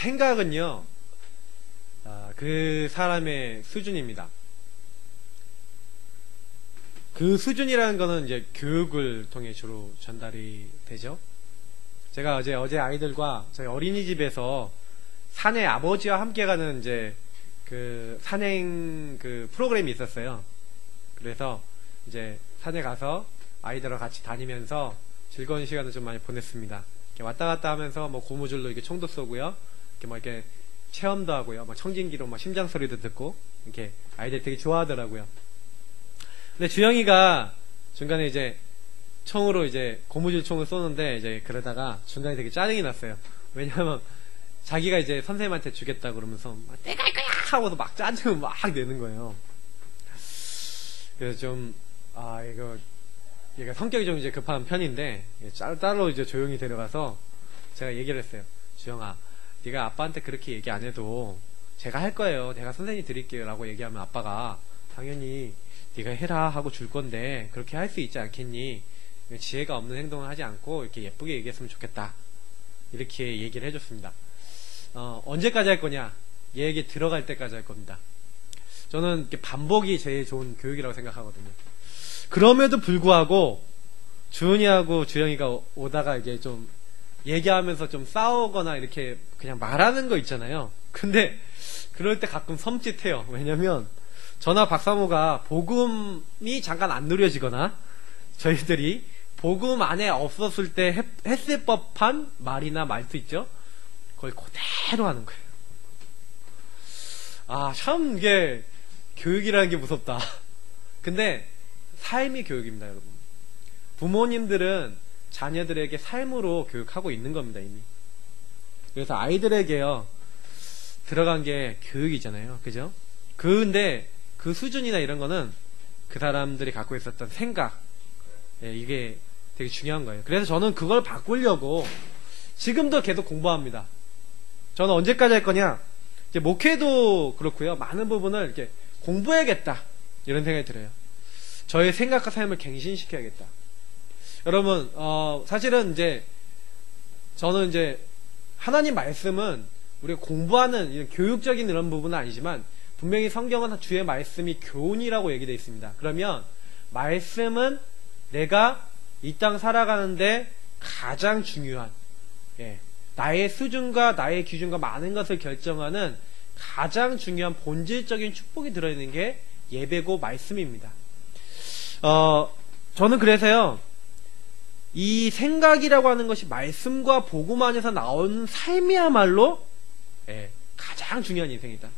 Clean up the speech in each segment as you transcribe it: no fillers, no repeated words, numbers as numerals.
생각은요, 그 사람의 수준입니다. 그 수준이라는 거는 이제 교육을 통해 주로 전달이 되죠. 제가 어제 아이들과 저희 어린이집에서 산에 아버지와 함께 가는 이제 그 산행 그 프로그램이 있었어요. 그래서 이제 산에 가서 아이들과 같이 다니면서 즐거운 시간을 좀 많이 보냈습니다. 이렇게 왔다 갔다 하면서 뭐 고무줄로 이렇게 총도 쏘고요. 이렇게 뭐 이렇게 체험도 하고요. 뭐 청진기로 막 심장 소리도 듣고 이렇게 아이들이 되게 좋아하더라고요. 근데 주영이가 중간에 이제 총으로 이제 고무줄 총을 쏘는데 이제 그러다가 중간에 되게 짜증이 났어요. 왜냐하면 자기가 이제 선생님한테 주겠다 그러면서 내가 할 거야 하고서 막 짜증을 막 내는 거예요. 그래서 좀 얘가 성격이 좀 이제 급한 편인데 따로 이제 조용히 데려가서 제가 얘기를 했어요. 주영아, 네가 아빠한테 그렇게 얘기 안 해도 제가 할 거예요. 내가 선생님 드릴게요 라고 얘기하면 아빠가 당연히 네가 해라 하고 줄 건데 그렇게 할 수 있지 않겠니? 지혜가 없는 행동을 하지 않고 이렇게 예쁘게 얘기했으면 좋겠다. 이렇게 얘기를 해줬습니다. 언제까지 할 거냐? 얘에게 들어갈 때까지 할 겁니다. 저는 이렇게 반복이 제일 좋은 교육이라고 생각하거든요. 그럼에도 불구하고 주은이하고 주영이가 오다가 이게 좀 얘기하면서 좀 싸우거나 이렇게 그냥 말하는 거 있잖아요. 근데 그럴 때 가끔 섬찟해요. 왜냐면 저나 박사모가 복음이 잠깐 안 누려지거나 저희들이 복음 안에 없었을 때 했을 법한 말이나 말투 있죠? 그걸 그대로 하는 거예요. 참 이게 교육이라는 게 무섭다. 근데 삶이 교육입니다, 여러분. 부모님들은 자녀들에게 삶으로 교육하고 있는 겁니다, 이미. 그래서 아이들에게요, 들어간 게 교육이잖아요. 그죠? 근데 그 수준이나 이런 거는 그 사람들이 갖고 있었던 생각, 이게 되게 중요한 거예요. 그래서 저는 그걸 바꾸려고 지금도 계속 공부합니다. 저는 언제까지 할 거냐? 이제 목회도 그렇고요. 많은 부분을 이렇게 공부해야겠다. 이런 생각이 들어요. 저의 생각과 삶을 갱신시켜야겠다. 여러분, 사실은 이제 저는 이제 하나님 말씀은 우리가 공부하는 이런 교육적인 이런 부분은 아니지만 분명히 성경은 주의 말씀이 교훈이라고 얘기되어 있습니다. 그러면 말씀은 내가 이 땅 살아가는데 가장 중요한, 나의 수준과 나의 기준과 많은 것을 결정하는 가장 중요한 본질적인 축복이 들어있는 게 예배고 말씀입니다. 저는 그래서요, 이 생각이라고 하는 것이 말씀과 복음 안에서 나온 삶이야말로 가장 중요한 인생이다.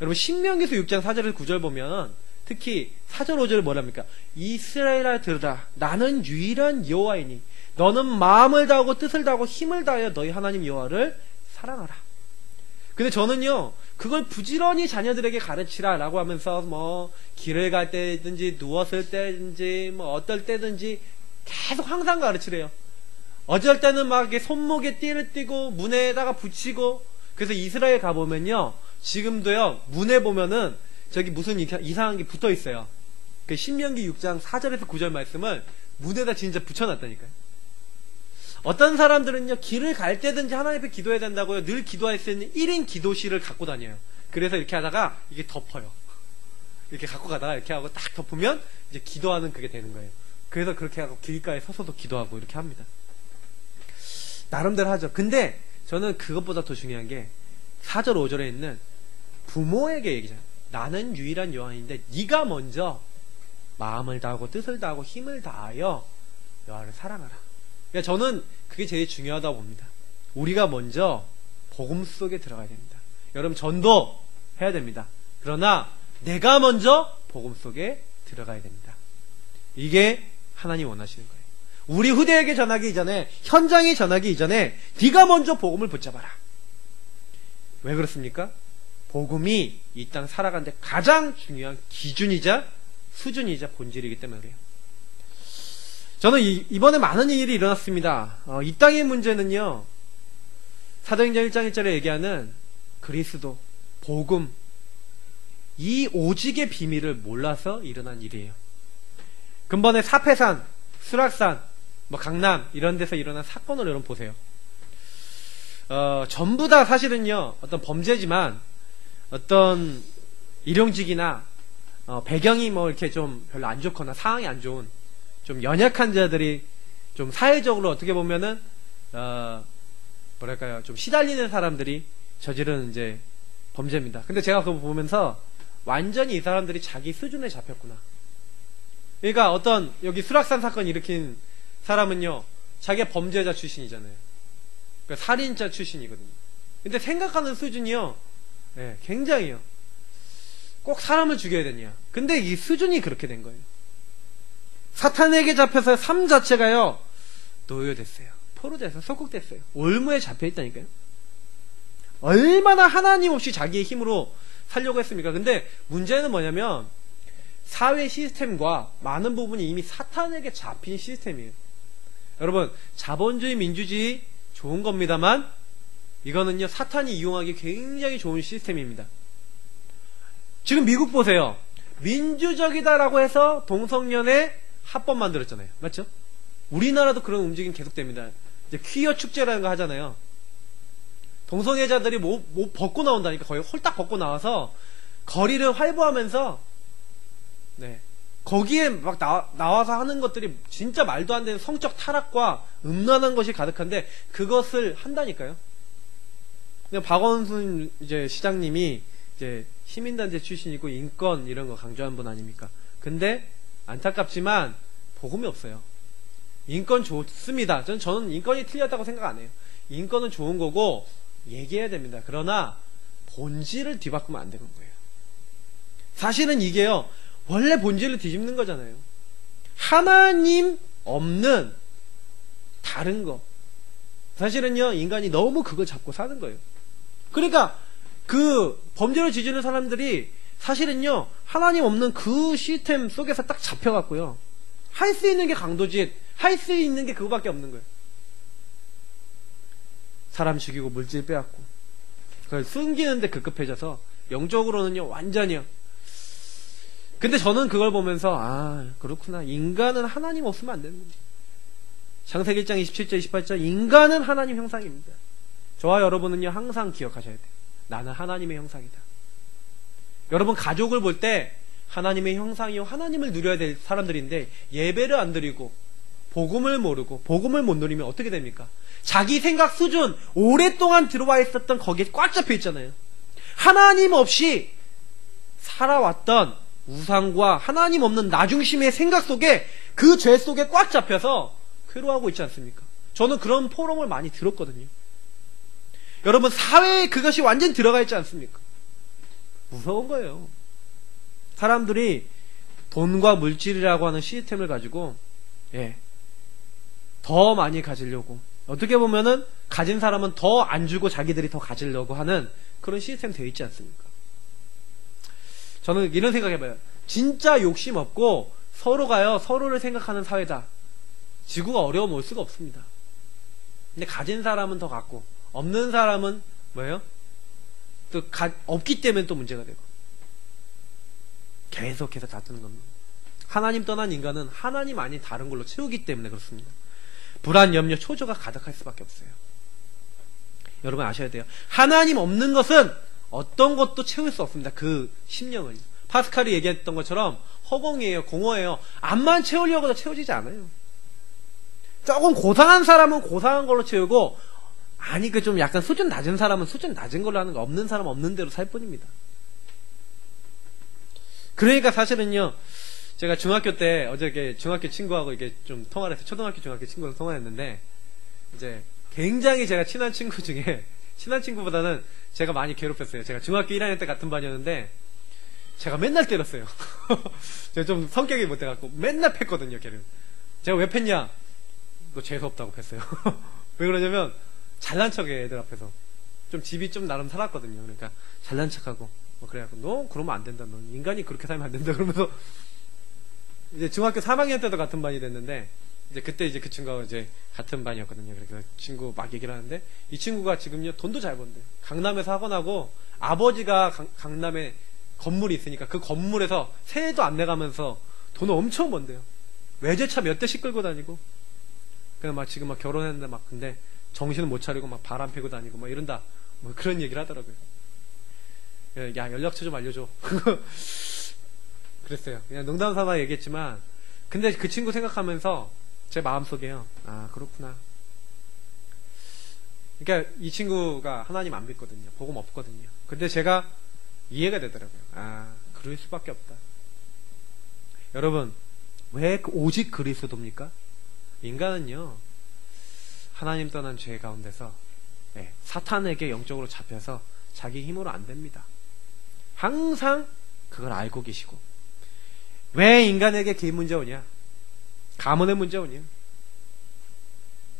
여러분 신명기서 6장 4절 9절 보면 특히 4절 5절을 뭐랍니까? 이스라엘아 들으라, 나는 유일한 여호와이니 너는 마음을 다하고 뜻을 다하고 힘을 다하여 너희 하나님 여호와를 사랑하라. 근데 저는요, 그걸 부지런히 자녀들에게 가르치라 라고 하면서 뭐 길을 갈 때든지 누웠을 때든지 뭐 어떨 때든지 계속 항상 가르치래요. 어쩔 때는 막 이렇게 손목에 띠를 띠고 문에다가 붙이고. 그래서 이스라엘 가보면요, 지금도요 문에 보면은 저기 무슨 이상한 게 붙어 있어요. 그 신명기 6장 4절에서 9절 말씀을 문에다 진짜 붙여놨다니까요. 어떤 사람들은요, 길을 갈 때든지 하나님 앞에 기도해야 된다고요, 늘 기도할 수 있는 1인 기도실을 갖고 다녀요. 그래서 이렇게 하다가 이게 덮어요. 이렇게 갖고 가다가 이렇게 하고 딱 덮으면 이제 기도하는 그게 되는 거예요. 그래서 그렇게 하고 길가에 서서도 기도하고 이렇게 합니다. 나름대로 하죠. 근데 저는 그것보다 더 중요한 게 4절 5절에 있는 부모에게 얘기잖아요. 나는 유일한 여호와인데 네가 먼저 마음을 다하고 뜻을 다하고 힘을 다하여 여호와를 사랑하라. 그러니까 저는 그게 제일 중요하다고 봅니다. 우리가 먼저 복음 속에 들어가야 됩니다. 여러분 전도 해야 됩니다. 그러나 내가 먼저 복음 속에 들어가야 됩니다. 이게 하나님 원하시는 거예요. 우리 후대에게 전하기 이전에, 현장에 전하기 이전에 네가 먼저 복음을 붙잡아라. 왜 그렇습니까? 복음이 이 땅 살아가는데 가장 중요한 기준이자 수준이자 본질이기 때문에 그래요. 저는 이번에 많은 일이 일어났습니다. 이 땅의 문제는요, 사도행전 1장 1절에 얘기하는 그리스도, 복음, 이 오직의 비밀을 몰라서 일어난 일이에요. 근본에 사패산, 수락산, 뭐 강남 이런 데서 일어난 사건을 여러분 보세요. 전부 다 사실은요, 어떤 범죄지만, 어떤 일용직이나, 배경이 뭐 이렇게 좀 별로 안 좋거나 상황이 안 좋은, 좀 연약한 자들이 좀 사회적으로 어떻게 보면은, 뭐랄까요, 좀 시달리는 사람들이 저지른 이제 범죄입니다. 근데 제가 그거 보면서 완전히 이 사람들이 자기 수준에 잡혔구나. 그러니까 어떤 여기 수락산 사건 일으킨 사람은요, 자기가 범죄자 출신이잖아요. 그러니까 살인자 출신이거든요. 근데 생각하는 수준이요, 네, 굉장히요. 꼭 사람을 죽여야 되냐. 근데 이 수준이 그렇게 된 거예요. 사탄에게 잡혀서 삶 자체가요, 노예됐어요. 포로돼서 속국됐어요. 올무에 잡혀있다니까요. 얼마나 하나님 없이 자기의 힘으로 살려고 했습니까? 근데 문제는 뭐냐면 사회 시스템과 많은 부분이 이미 사탄에게 잡힌 시스템이에요. 여러분, 자본주의 민주주의 좋은 겁니다만 이거는요, 사탄이 이용하기 굉장히 좋은 시스템입니다. 지금 미국 보세요. 민주적이다라고 해서 동성연애 합법 만들었잖아요. 맞죠? 우리나라도 그런 움직임 계속됩니다. 이제 퀴어 축제라는 거 하잖아요. 동성애자들이 뭐 벗고 나온다니까. 거의 홀딱 벗고 나와서 거리를 활보하면서, 네, 거기에 막 나와서 하는 것들이 진짜 말도 안 되는 성적 타락과 음란한 것이 가득한데 그것을 한다니까요. 그냥 박원순 이제 시장님이 이제 시민단체 출신이고 인권 이런 거 강조한 분 아닙니까? 근데 안타깝지만 복음이 없어요. 인권 좋습니다. 저는 인권이 틀렸다고 생각 안 해요. 인권은 좋은 거고 얘기해야 됩니다. 그러나 본질을 뒤바꾸면 안 되는 거예요. 사실은 이게요, 원래 본질을 뒤집는 거잖아요. 하나님 없는 다른 거. 사실은요, 인간이 너무 그걸 잡고 사는 거예요. 그러니까 그 범죄를 저지르는 사람들이 사실은요, 하나님 없는 그 시스템 속에서 딱 잡혀갖고요, 할 수 있는 게 강도짓, 할 수 있는 게 그거밖에 없는 거예요. 사람 죽이고 물질 빼앗고 그걸 숨기는데 급급해져서 영적으로는요, 완전히요. 근데 저는 그걸 보면서 그렇구나, 인간은 하나님 없으면 안 되는 거지. 창세기 1장 27절 28절, 인간은 하나님 형상입니다. 저와 여러분은요, 항상 기억하셔야 돼요. 나는 하나님의 형상이다. 여러분, 가족을 볼 때 하나님의 형상이요, 하나님을 누려야 될 사람들인데 예배를 안 드리고 복음을 모르고 복음을 못 누리면 어떻게 됩니까? 자기 생각 수준, 오랫동안 들어와 있었던 거기에 꽉 잡혀 있잖아요. 하나님 없이 살아왔던 우상과 하나님 없는 나중심의 생각 속에, 그 죄 속에 꽉 잡혀서 괴로워하고 있지 않습니까? 저는 그런 포럼을 많이 들었거든요. 여러분, 사회에 그것이 완전히 들어가 있지 않습니까? 무서운 거예요. 사람들이 돈과 물질이라고 하는 시스템을 가지고 더 많이 가지려고, 어떻게 보면은 가진 사람은 더 안 주고 자기들이 더 가지려고 하는 그런 시스템 되어 있지 않습니까? 저는 이런 생각 해봐요. 진짜 욕심 없고 서로가요, 서로를 생각하는 사회다. 지구가 어려움 올 수가 없습니다. 근데 가진 사람은 더 갖고 없는 사람은 뭐예요? 또 없기 때문에 또 문제가 되고 계속해서 다투는 겁니다. 하나님 떠난 인간은 하나님 아닌 다른 걸로 채우기 때문에 그렇습니다. 불안, 염려, 초조가 가득할 수밖에 없어요. 여러분 아셔야 돼요. 하나님 없는 것은 어떤 것도 채울 수 없습니다. 그 심령을. 파스칼이 얘기했던 것처럼 허공이에요, 공허해요. 암만 채우려고 해도 채워지지 않아요. 조금 고상한 사람은 고상한 걸로 채우고, 아니 그 좀 약간 수준 낮은 사람은 수준 낮은 걸로 하는 거, 없는 사람은 없는 대로 살 뿐입니다. 그러니까 사실은요, 제가 중학교 때 어저께 중학교 친구하고 이게 좀 통화를 해서, 초등학교 중학교 친구랑 통화했는데, 이제 굉장히 제가 친한 친구 중에, 친한 친구보다는 제가 많이 괴롭혔어요. 제가 중학교 1학년 때 같은 반이었는데 제가 맨날 때렸어요. 제가 좀 성격이 못돼갖고 맨날 팼거든요, 걔를. 제가 왜 팼냐? 너 재수없다고 팼어요. 왜 그러냐면 잘난 척해, 애들 앞에서. 좀 집이 좀 나름 살았거든요. 그러니까 잘난 척하고 그래갖고 너 그러면 안 된다, 너 인간이 그렇게 살면 안 된다 그러면서, 이제 중학교 3학년 때도 같은 반이 됐는데, 이제 그때 이제 그 친구하고 이제 같은 반이었거든요. 그래서 친구 막 얘기를 하는데, 이 친구가 지금요 돈도 잘 번대요. 강남에서 학원하고, 아버지가 강남에 건물이 있으니까 그 건물에서 세도 안 내가면서 돈을 엄청 번대요. 외제차 몇 대씩 끌고 다니고. 그냥 막 지금 막 결혼했는데 막, 근데 정신을 못 차리고 막 바람 피고 다니고 막 이런다. 뭐 그런 얘기를 하더라고요. 야, 연락처 좀 알려줘. 그랬어요. 그냥 농담 삼아 얘기했지만, 근데 그 친구 생각하면서 제 마음속에요. 아, 그렇구나. 그러니까 이 친구가 하나님 안 믿거든요. 복음 없거든요. 근데 제가 이해가 되더라고요. 아, 그럴 수밖에 없다. 여러분, 왜 오직 그리스도입니까? 인간은요, 하나님 떠난 죄 가운데서 사탄에게 영적으로 잡혀서 자기 힘으로 안 됩니다. 항상 그걸 알고 계시고. 왜 인간에게 그 문제 오냐? 가문의 문제 오냐?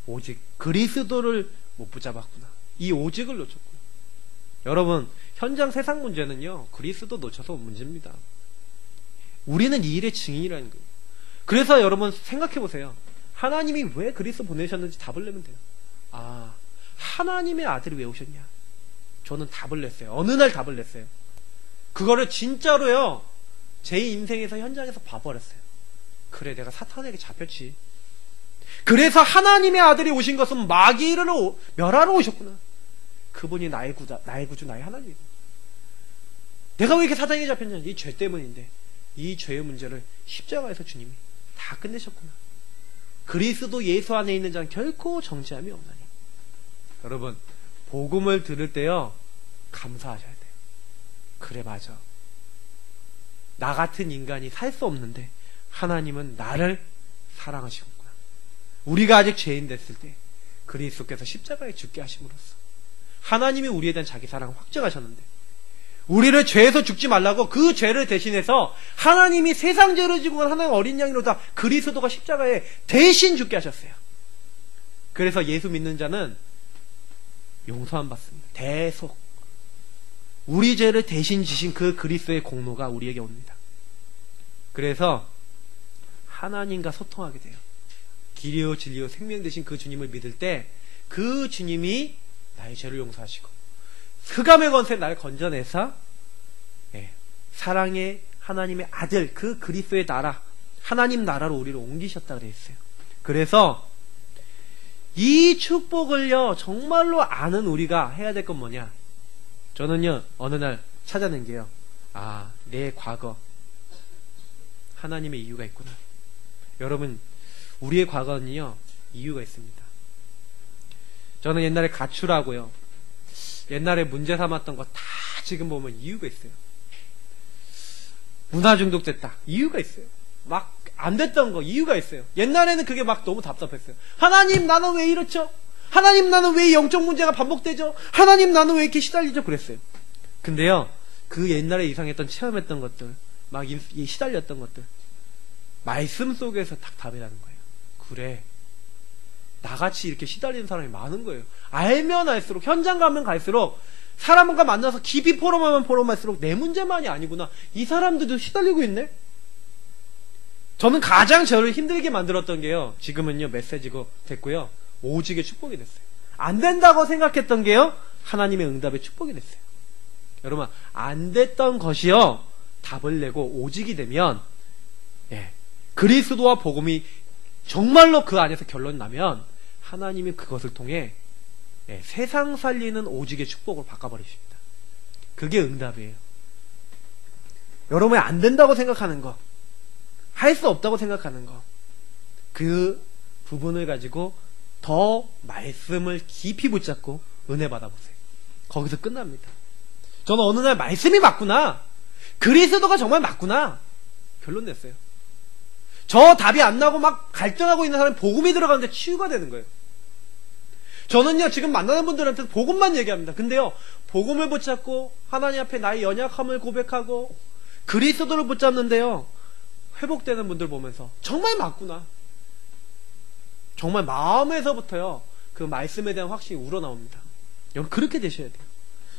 오직 그리스도를 못 붙잡았구나. 이 오직을 놓쳤구나. 여러분, 현장 세상 문제는요, 그리스도 놓쳐서 온 문제입니다. 우리는 이 일의 증인이라는 거예요. 그래서 여러분 생각해 보세요. 하나님이 왜 그리스도 보내셨는지 답을 내면 돼요. 아, 하나님의 아들이 왜 오셨냐? 저는 답을 냈어요. 어느 날 답을 냈어요. 그거를 진짜로요, 제 인생에서 현장에서 봐버렸어요. 그래, 내가 사탄에게 잡혔지. 그래서 하나님의 아들이 오신 것은 마귀를 멸하러 오셨구나. 그분이 나의 구주, 나의 하나님이다. 내가 왜 이렇게 사탄에게 잡혔냐? 이 죄 때문인데 이 죄의 문제를 십자가에서 주님이 다 끝내셨구나. 그리스도 예수 안에 있는 자는 결코 정죄함이 없나니. 여러분, 복음을 들을 때요, 감사하셔야 돼요. 그래, 맞아. 나 같은 인간이 살 수 없는데 하나님은 나를 사랑하시구나. 우리가 아직 죄인 됐을 때 그리스도께서 십자가에 죽게 하심으로써 하나님이 우리에 대한 자기 사랑을 확증하셨는데, 우리를 죄에서 죽지 말라고 그 죄를 대신해서 하나님이 세상 죄를 지고 간 하나님 어린 양이로다 그리스도가 십자가에 대신 죽게 하셨어요. 그래서 예수 믿는 자는 용서함 받습니다. 대속. 우리 죄를 대신 지신 그 그리스도의 공로가 우리에게 옵니다. 그래서 하나님과 소통하게 돼요. 길이요 진리요 생명 되신 그 주님을 믿을 때 그 주님이 나의 죄를 용서하시고 흑암의 권세 나를 건져내서 사랑의 하나님의 아들 그 그리스도의 나라 하나님 나라로 우리를 옮기셨다 그랬어요. 그래서 이 축복을요 정말로 아는 우리가 해야 될 건 뭐냐? 저는요 어느 날 찾아낸 게요, 아, 내 과거 하나님의 이유가 있구나. 여러분, 우리의 과거는요 이유가 있습니다. 저는 옛날에 가출하고요, 옛날에 문제 삼았던 거 다 지금 보면 이유가 있어요. 문화 중독됐다, 이유가 있어요. 막 안 됐던 거 이유가 있어요. 옛날에는 그게 막 너무 답답했어요. 하나님 나는 왜 이렇죠? 하나님 나는 왜 영적 문제가 반복되죠? 하나님 나는 왜 이렇게 시달리죠? 그랬어요. 근데요, 그 옛날에 이상했던 체험했던 것들, 막 시달렸던 것들, 말씀 속에서 딱 답이라는 거예요. 그래, 나같이 이렇게 시달리는 사람이 많은 거예요. 알면 알수록, 현장 가면 갈수록, 사람과 만나서 깊이 포럼하면 포럼할수록 내 문제만이 아니구나, 이 사람들도 시달리고 있네. 저는 가장 저를 힘들게 만들었던 게요, 지금은요 메시지가 됐고요, 오직의 축복이 됐어요. 안 된다고 생각했던 게요, 하나님의 응답의 축복이 됐어요. 여러분, 안 됐던 것이요 답을 내고 오직이 되면, 그리스도와 복음이 정말로 그 안에서 결론 나면 하나님이 그것을 통해 세상 살리는 오직의 축복을 바꿔버리십니다. 그게 응답이에요. 여러분이 안 된다고 생각하는 거, 할 수 없다고 생각하는 거, 그 부분을 가지고 더 말씀을 깊이 붙잡고 은혜 받아보세요. 거기서 끝납니다. 저는 어느 날 말씀이 맞구나, 그리스도가 정말 맞구나, 결론 냈어요. 저 답이 안 나고 막 갈등하고 있는 사람이 복음이 들어가는데 치유가 되는 거예요. 저는요 지금 만나는 분들한테 복음만 얘기합니다. 근데요, 복음을 붙잡고 하나님 앞에 나의 연약함을 고백하고 그리스도를 붙잡는데요, 회복되는 분들 보면서 정말 맞구나, 정말 마음에서부터요 그 말씀에 대한 확신이 우러나옵니다. 여러분, 그렇게 되셔야 돼요.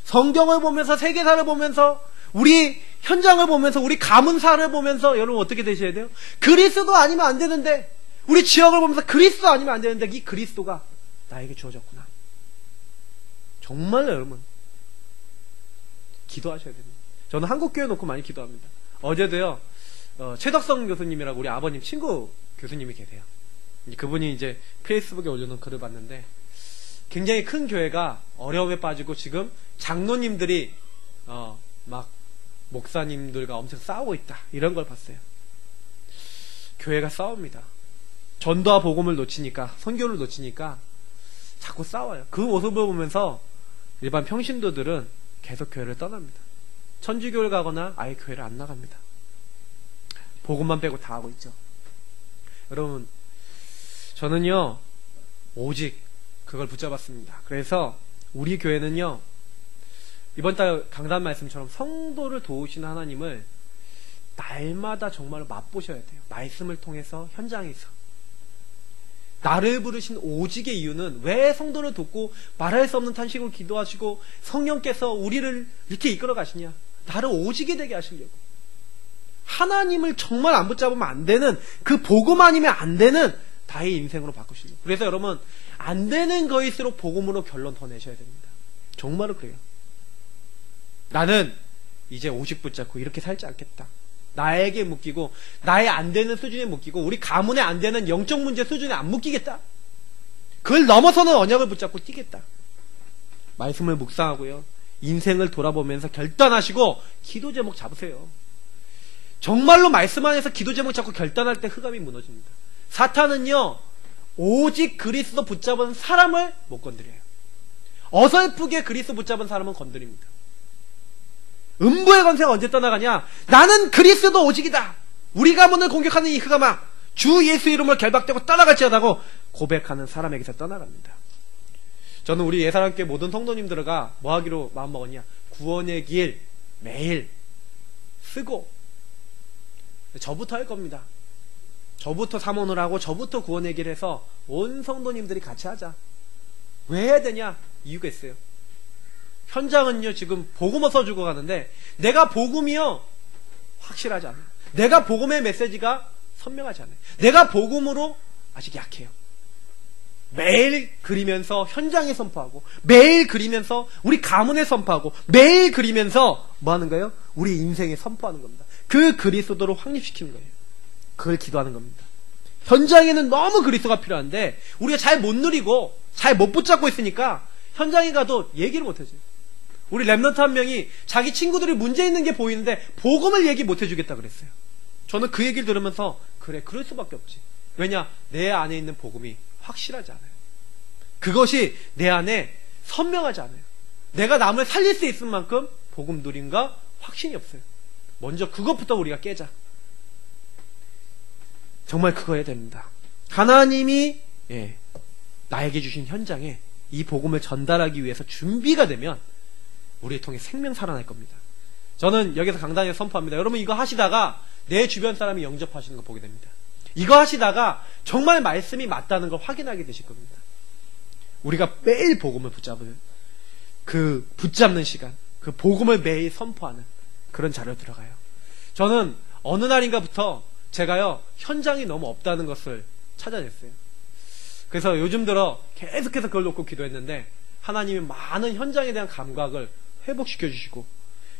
성경을 보면서, 세계사를 보면서, 우리 현장을 보면서, 우리 가문사를 보면서 여러분 어떻게 되셔야 돼요? 그리스도 아니면 안 되는데, 우리 지역을 보면서 그리스도 아니면 안 되는데 이 그리스도가 나에게 주어졌구나. 정말 여러분 기도하셔야 됩니다. 저는 한국교회 놓고 많이 기도합니다. 어제도요 최덕성 교수님이라고 우리 아버님 친구 교수님이 계세요. 그분이 이제 페이스북에 올려놓은 글을 봤는데, 굉장히 큰 교회가 어려움에 빠지고 지금 장로님들이 막 목사님들과 엄청 싸우고 있다, 이런 걸 봤어요. 교회가 싸웁니다. 전도와 복음을 놓치니까, 선교를 놓치니까 자꾸 싸워요. 그 모습을 보면서 일반 평신도들은 계속 교회를 떠납니다. 천주교를 가거나 아예 교회를 안 나갑니다. 복음만 빼고 다 하고 있죠. 여러분, 저는요 오직 그걸 붙잡았습니다. 그래서 우리 교회는요, 이번 달 강단 말씀처럼 성도를 도우시는 하나님을 날마다 정말로 맛보셔야 돼요. 말씀을 통해서, 현장에서. 나를 부르신 오직의 이유는, 왜 성도를 돕고 말할 수 없는 탄식으로 기도하시고 성령께서 우리를 이렇게 이끌어 가시냐? 나를 오직이 되게 하시려고. 하나님을 정말 안 붙잡으면 안 되는, 그 복음 아니면 안 되는 나의 인생으로 바꾸시려고. 그래서 여러분, 안 되는 거일수록 복음으로 결론 더 내셔야 됩니다. 정말로 그래요. 나는 이제 오직 붙잡고 이렇게 살지 않겠다. 나에게 묶이고, 나의 안 되는 수준에 묶이고, 우리 가문에 안 되는 영적 문제 수준에 안 묶이겠다. 그걸 넘어서는 언약을 붙잡고 뛰겠다. 말씀을 묵상하고요, 인생을 돌아보면서 결단하시고 기도 제목 잡으세요. 정말로 말씀 안에서 기도 제목 잡고 결단할 때 흑암이 무너집니다. 사탄은요, 오직 그리스도 붙잡은 사람을 못 건드려요. 어설프게 그리스도 붙잡은 사람은 건드립니다. 음부의 권세가 언제 떠나가냐? 나는 그리스도 오직이다. 우리 가문을 공격하는 이 흑암아, 주 예수 이름으로 결박되고 떠나갈지어다고 고백하는 사람에게서 떠나갑니다. 저는 우리 예사랑교회 모든 성도님들과 뭐 하기로 마음먹었냐? 구원의 길 매일 쓰고, 저부터 할 겁니다. 저부터 사모를 하고 저부터 구원의 길 해서 온 성도님들이 같이 하자. 왜 해야 되냐? 이유가 있어요. 현장은요, 지금 복음을 써주고 가는데 내가 복음이요 확실하지 않아요. 내가 복음의 메시지가 선명하지 않아요. 내가 복음으로 아직 약해요. 매일 그리면서 현장에 선포하고, 매일 그리면서 우리 가문에 선포하고, 매일 그리면서 뭐 하는 거예요? 우리 인생에 선포하는 겁니다. 그 그리스도로 확립시키는 거예요. 그걸 기도하는 겁니다. 현장에는 너무 그리스도가 필요한데 우리가 잘 못 누리고 잘 못 붙잡고 있으니까 현장에 가도 얘기를 못 해줘요. 우리 랩런트 한 명이 자기 친구들이 문제 있는 게 보이는데 복음을 얘기 못 해주겠다 그랬어요. 저는 그 얘기를 들으면서 그래, 그럴 수밖에 없지. 왜냐? 내 안에 있는 복음이 확실하지 않아요. 그것이 내 안에 선명하지 않아요. 내가 남을 살릴 수 있을 만큼 복음 누림과 확신이 없어요. 먼저 그것부터 우리가 깨자. 정말 그거 해야 됩니다. 하나님이 나에게 주신 현장에 이 복음을 전달하기 위해서 준비가 되면 우리를 통해 생명 살아날 겁니다. 저는 여기서 강단에서 선포합니다. 여러분, 이거 하시다가 내 주변 사람이 영접하시는 거 보게 됩니다. 이거 하시다가 정말 말씀이 맞다는 걸 확인하게 되실 겁니다. 우리가 매일 복음을 붙잡는 시간, 그 복음을 매일 선포하는 그런 자리로 들어가요. 저는 어느 날인가부터 제가요, 현장이 너무 없다는 것을 찾아냈어요. 그래서 요즘 들어 계속해서 그걸 놓고 기도했는데 하나님이 많은 현장에 대한 감각을 회복시켜 주시고,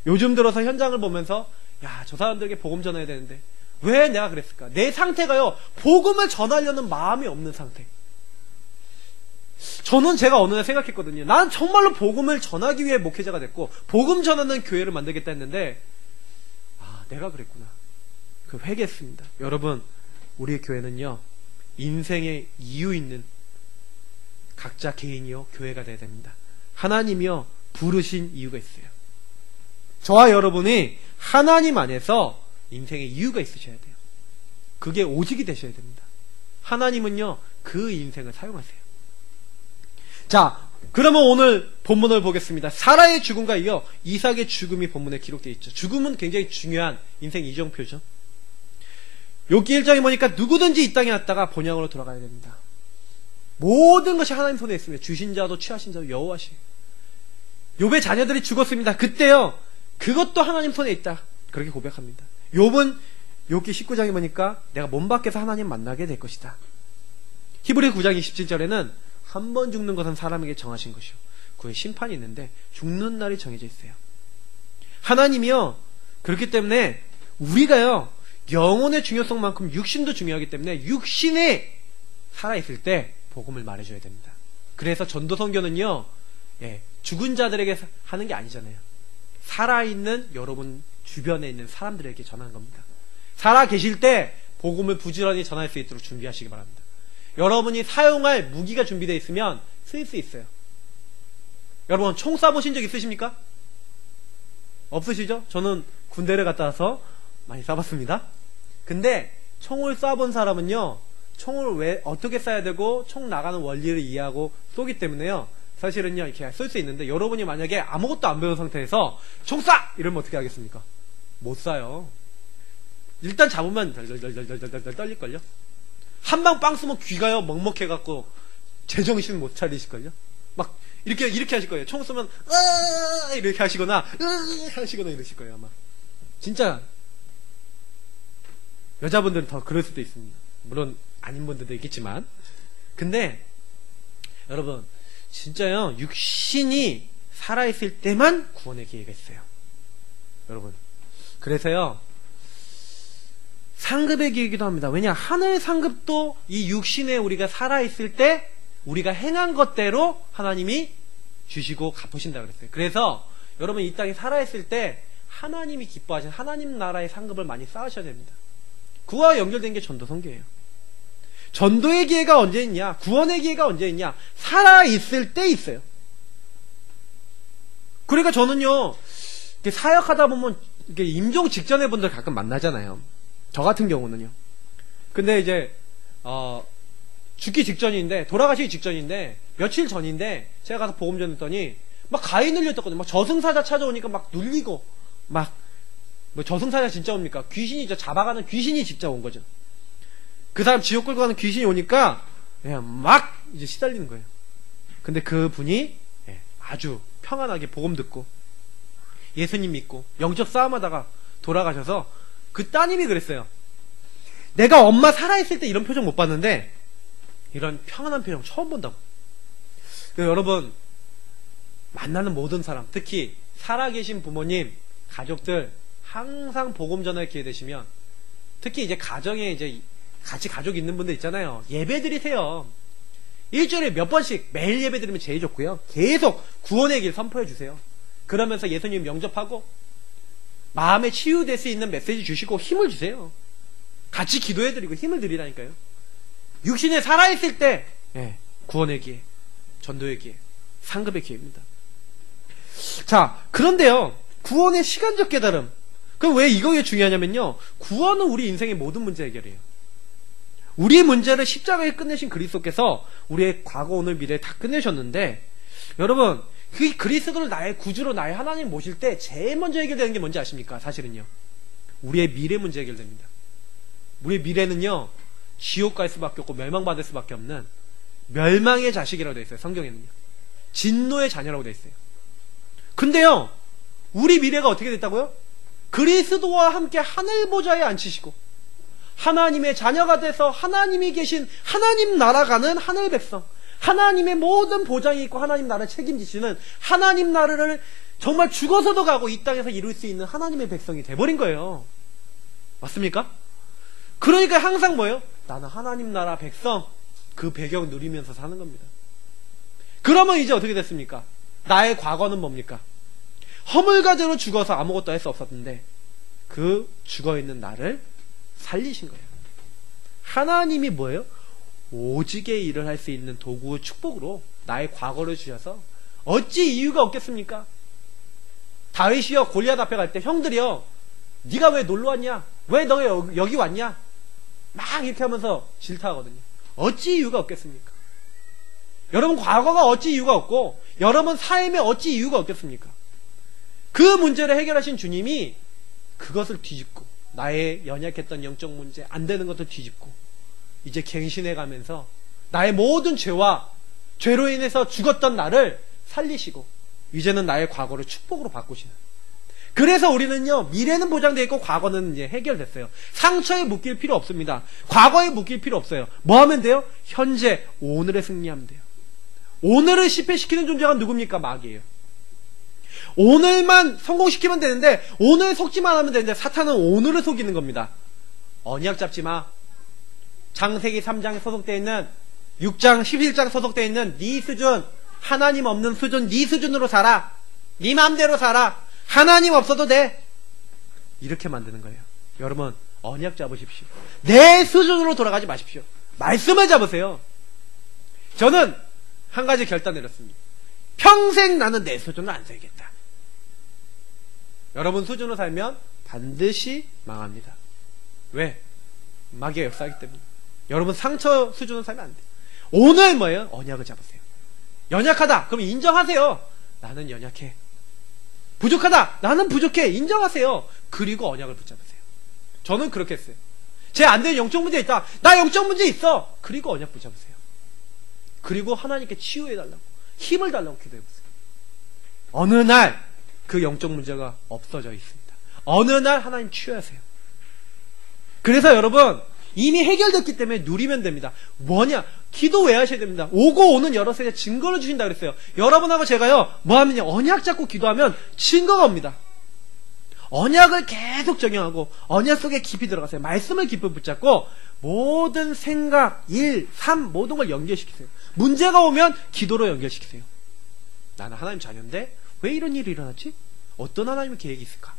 요즘 들어서 현장을 보면서 야, 저 사람들에게 복음 전해야 되는데 왜 내가 그랬을까? 내 상태가요, 복음을 전하려는 마음이 없는 상태. 저는 제가 어느 날 생각했거든요. 난 정말로 복음을 전하기 위해 목회자가 됐고 복음 전하는 교회를 만들겠다 했는데, 내가 그랬구나. 그 회개했습니다. 여러분, 우리 교회는요, 인생의 이유 있는 각자 개인이요 교회가 돼야 됩니다. 하나님이요 부르신 이유가 있어요. 저와 여러분이 하나님 안에서 인생의 이유가 있으셔야 돼요. 그게 오직이 되셔야 됩니다. 하나님은요 그 인생을 사용하세요. 자, 그러면 오늘 본문을 보겠습니다. 사라의 죽음과 이어 이삭의 죽음이 본문에 기록되어 있죠. 죽음은 굉장히 중요한 인생 이정표죠. 욥기 1장에 보니까 누구든지 이 땅에 왔다가 본향으로 돌아가야 됩니다. 모든 것이 하나님 손에 있습니다. 주신 자도 취하신 자도 여호와시. 욥의 자녀들이 죽었습니다. 그때요, 그것도 하나님 손에 있다. 그렇게 고백합니다. 욥은 욥기 19장에 보니까 내가 몸 밖에서 하나님 만나게 될 것이다. 히브리 9장 27절에는 한 번 죽는 것은 사람에게 정하신 것이요, 그의 심판이 있는데 죽는 날이 정해져 있어요. 하나님이요, 그렇기 때문에 우리가요, 영혼의 중요성만큼 육신도 중요하기 때문에 육신에 살아있을 때 복음을 말해줘야 됩니다. 그래서 전도 선교는요, 죽은 자들에게 하는 게 아니잖아요. 살아있는 여러분 주변에 있는 사람들에게 전하는 겁니다. 살아 계실 때 복음을 부지런히 전할 수 있도록 준비하시기 바랍니다. 여러분이 사용할 무기가 준비되어 있으면 쓸 수 있어요. 여러분 총 쏴보신 적 있으십니까? 없으시죠? 저는 군대를 갔다 와서 많이 쏴봤습니다. 근데 총을 쏴본 사람은요, 총을 왜 어떻게 쏴야 되고 총 나가는 원리를 이해하고 쏘기 때문에요, 사실은요 이렇게 쓸 수 있는데, 여러분이 만약에 아무것도 안 배운 상태에서 총 쏴! 이러면 어떻게 하겠습니까? 못 쏴요. 일단 잡으면 덜덜덜덜덜덜 떨릴걸요? 한 방 빵 쏘면 귀가요 먹먹해갖고 제정신 못 차리실걸요? 막 이렇게 하실 거예요. 총 쏘면 이렇게 하시거나 하시거나 이러실 거예요 아마. 진짜 여자분들은 더 그럴 수도 있습니다. 물론 아닌 분들도 있겠지만. 근데 여러분 진짜요, 육신이 살아있을 때만 구원의 기회가 있어요. 여러분 그래서요 상급의 기회이기도 합니다. 왜냐, 하늘 상급도 이 육신에 우리가 살아있을 때 우리가 행한 것대로 하나님이 주시고 갚으신다고 그랬어요. 그래서 여러분 이 땅에 살아있을 때 하나님이 기뻐하신 하나님 나라의 상급을 많이 쌓으셔야 됩니다. 그와 연결된 게 전도 선교예요. 전도의 기회가 언제 있냐, 구원의 기회가 언제 있냐, 살아있을 때 있어요. 그러니까 저는요 사역하다 보면 임종 직전의 분들 가끔 만나잖아요. 저 같은 경우는요. 근데 이제 죽기 직전인데, 돌아가시기 직전인데, 며칠 전인데 제가 가서 복음 전했더니 막 가위 눌렸거든요. 막 저승사자 찾아오니까 막 눌리고, 막 뭐 저승사자 진짜 옵니까? 귀신이 잡아가는 귀신이 진짜 온 거죠. 그 사람 지옥 끌고 가는 귀신이 오니까 그냥 막 이제 시달리는 거예요. 근데 그 분이 아주 평안하게 복음 듣고 예수님 믿고 영적 싸움하다가 돌아가셔서, 그 따님이 그랬어요. 내가 엄마 살아있을 때 이런 표정 못 봤는데 이런 평안한 표정 처음 본다고. 여러분 만나는 모든 사람, 특히 살아계신 부모님, 가족들 항상 복음 전할 기회 되시면, 특히 이제 가정에 이제 같이 가족 있는 분들 있잖아요. 예배 드리세요. 일주일에 몇 번씩 매일 예배 드리면 제일 좋고요. 계속 구원의 길 선포해 주세요. 그러면서 예수님 영접하고 마음에 치유될 수 있는 메시지 주시고 힘을 주세요. 같이 기도해드리고 힘을 드리라니까요. 육신에 살아있을 때 구원의 기회, 전도의 기회, 상급의 기회입니다. 자, 그런데요, 구원의 시간적 깨달음, 그럼 왜 이거 왜 중요하냐면요, 구원은 우리 인생의 모든 문제 해결이에요. 우리의 문제를 십자가에 끝내신 그리스도께서 우리의 과거, 오늘, 미래 다 끝내셨는데, 여러분 그 그리스도를 나의 구주로, 나의 하나님 모실 때 제일 먼저 해결되는 게 뭔지 아십니까? 사실은요, 우리의 미래 문제 해결됩니다. 우리의 미래는요 지옥 갈 수밖에 없고 멸망받을 수밖에 없는 멸망의 자식이라고 되어 있어요. 성경에는요 진노의 자녀라고 되어 있어요. 근데요 우리 미래가 어떻게 됐다고요? 그리스도와 함께 하늘 보좌에 앉히시고 하나님의 자녀가 돼서 하나님이 계신 하나님 나라 가는 하늘 백성, 하나님의 모든 보장이 있고 하나님 나라를 책임지시는 하나님 나라를 정말 죽어서도 가고 이 땅에서 이룰 수 있는 하나님의 백성이 돼버린 거예요. 맞습니까? 그러니까 항상 뭐예요? 나는 하나님 나라 백성, 그 배경 누리면서 사는 겁니다. 그러면 이제 어떻게 됐습니까? 나의 과거는 뭡니까? 허물가지로 죽어서 아무것도 할 수 없었는데 그 죽어있는 나를 살리신 거예요. 하나님이 뭐예요? 오직의 일을 할 수 있는 도구의 축복으로 나의 과거를 주셔서 어찌 이유가 없겠습니까? 다윗이요 골리앗 앞에 갈 때 형들이요, 네가 왜 놀러 왔냐? 왜 너가 여기 왔냐? 막 이렇게 하면서 질타하거든요. 어찌 이유가 없겠습니까? 여러분 과거가 어찌 이유가 없고 여러분 삶에 어찌 이유가 없겠습니까? 그 문제를 해결하신 주님이 그것을 뒤집고, 나의 연약했던 영적 문제, 안 되는 것도 뒤집고 이제 갱신해 가면서 나의 모든 죄와 죄로 인해서 죽었던 나를 살리시고 이제는 나의 과거를 축복으로 바꾸시는. 그래서 우리는요 미래는 보장되어 있고 과거는 이제 해결됐어요. 상처에 묶일 필요 없습니다. 과거에 묶일 필요 없어요. 뭐 하면 돼요? 현재 오늘에 승리하면 돼요. 오늘을 실패시키는 존재가 누굽니까? 마귀예요. 오늘만 성공시키면 되는데, 오늘 속지만 하면 되는데, 사탄은 오늘을 속이는 겁니다. 언약 잡지 마. 창세기 3장에 소속되어 있는 6장 11장 소속되어 있는 네 수준, 하나님 없는 수준, 네 수준으로 살아. 네 맘대로 살아. 하나님 없어도 돼. 이렇게 만드는 거예요. 여러분, 언약 잡으십시오. 내 수준으로 돌아가지 마십시오. 말씀을 잡으세요. 저는 한 가지 결단 내렸습니다. 평생 나는 내 수준으로 안 살겠다. 여러분 수준으로 살면 반드시 망합니다. 왜? 마귀가 역사하기 때문에. 여러분 상처 수준으로 살면 안 돼요. 오늘 뭐예요? 언약을 잡으세요. 연약하다. 그럼 인정하세요. 나는 연약해. 부족하다. 나는 부족해. 인정하세요. 그리고 언약을 붙잡으세요. 저는 그렇게 했어요. 제 안 되는 영적 문제 있다. 나 영적 문제 있어. 그리고 언약 붙잡으세요. 그리고 하나님께 치유해달라고, 힘을 달라고 기도해보세요. 어느 날 그 영적 문제가 없어져 있습니다. 어느 날 하나님 치유하세요. 그래서 여러분 이미 해결됐기 때문에 누리면 됩니다. 뭐냐? 기도 왜 하셔야 됩니다. 오고 오는 여러 세대 증거를 주신다 그랬어요. 여러분하고 제가요 뭐하면요, 언약 잡고 기도하면 증거가 옵니다. 언약을 계속 적용하고 언약 속에 깊이 들어가세요. 말씀을 깊이 붙잡고 모든 생각, 일, 삶 모든 걸 연결시키세요. 문제가 오면 기도로 연결시키세요. 나는 하나님 자녀인데 왜 이런 일이 일어났지? 어떤 하나님의 계획이 있을까?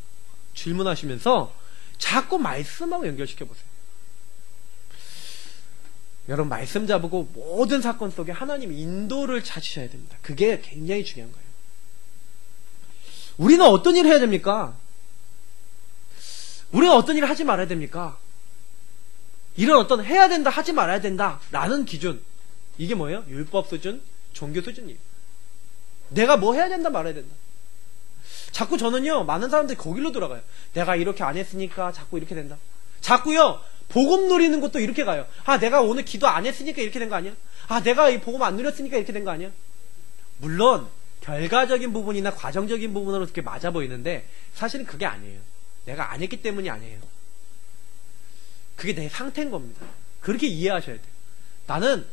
질문하시면서 자꾸 말씀하고 연결시켜보세요. 여러분 말씀 잡고 모든 사건 속에 하나님 인도를 찾으셔야 됩니다. 그게 굉장히 중요한 거예요. 우리는 어떤 일을 해야 됩니까? 우리는 어떤 일을 하지 말아야 됩니까? 이런 어떤 해야 된다 하지 말아야 된다 라는 기준, 이게 뭐예요? 율법 수준, 종교 수준이에요. 내가 뭐 해야 된다 말아야 된다. 자꾸 저는요 많은 사람들이 거기로 돌아가요. 내가 이렇게 안 했으니까 자꾸 이렇게 된다. 자꾸요 복음 누리는 것도 이렇게 가요. 아 내가 오늘 기도 안 했으니까 이렇게 된 거 아니야? 아 내가 이 복음 안 누렸으니까 이렇게 된 거 아니야? 물론 결과적인 부분이나 과정적인 부분으로 그렇게 맞아 보이는데 사실은 그게 아니에요. 내가 안 했기 때문이 아니에요. 그게 내 상태인 겁니다. 그렇게 이해하셔야 돼요. 나는